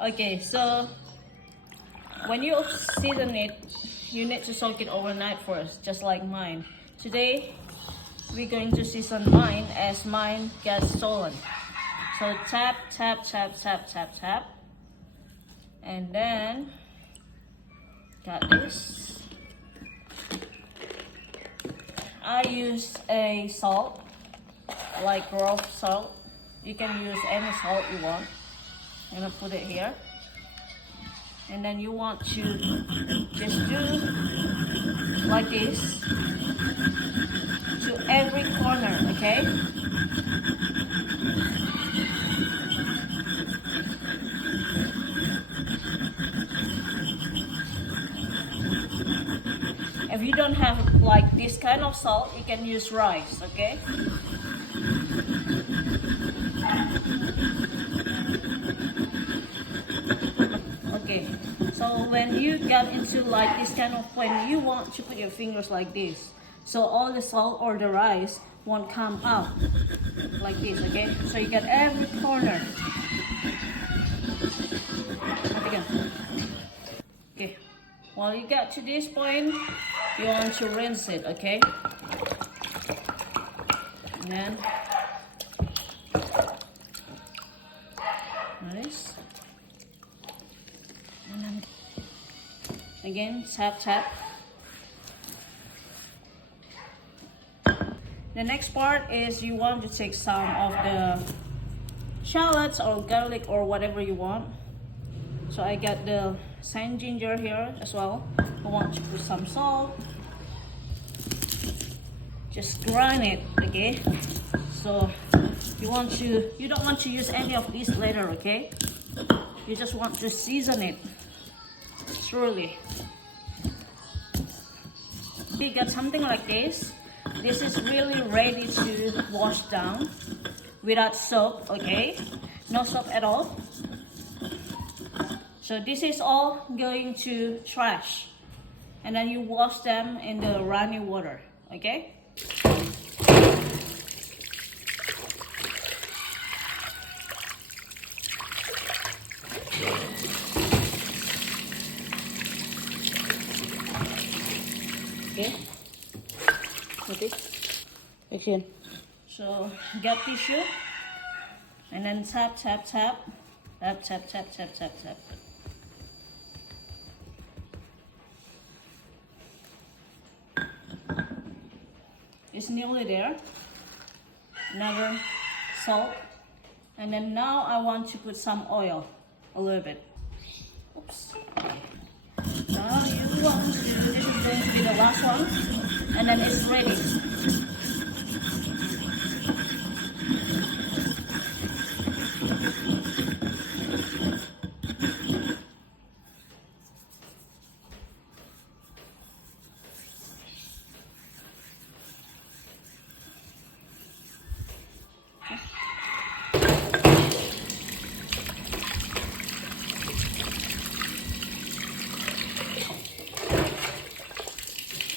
Okay, so when you season it, you need to soak it overnight first, just like mine. Today, we're going to season mine as mine gets stolen. So tap, tap, tap, tap, tap, tap. And then, got this. I use a salt, like raw salt. You can use any salt you want. I'm gonna put it here. And then you want to just do like this to every corner, okay? If you don't have like this kind of salt, you can use rice, okay? Okay, so when you get into like this kind of point, you want to put your fingers like this. So all the salt or the rice won't come out like this, okay? So you get every corner. Okay, while you get to this point, you want to rinse it, okay? And then, nice. And then, again, tap, tap. The next part is you want to take some of the shallots or garlic or whatever you want. So I got the sand ginger here as well. I want to put some salt. Just grind it, okay? So you don't want to use any of these later, okay? You just want to season it thoroughly. You got something like this. This is really ready to wash down without soap, okay? No soap at all. So this is all going to trash. And then you wash them in the running water, okay? Okay? Okay. Again. So get tissue and then tap, tap, tap. Tap, tap, tap, tap, tap, tap. It's nearly there. Another salt. And then now I want to put some oil, a little bit. Oops. Now you want to, this is going to be the last one. And then it's ready.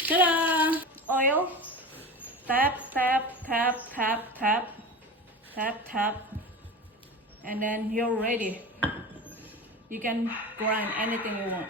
Ta-da! Oil. Tap, tap, tap, tap, tap. Tap, tap. And then you're ready. You can grind anything you want.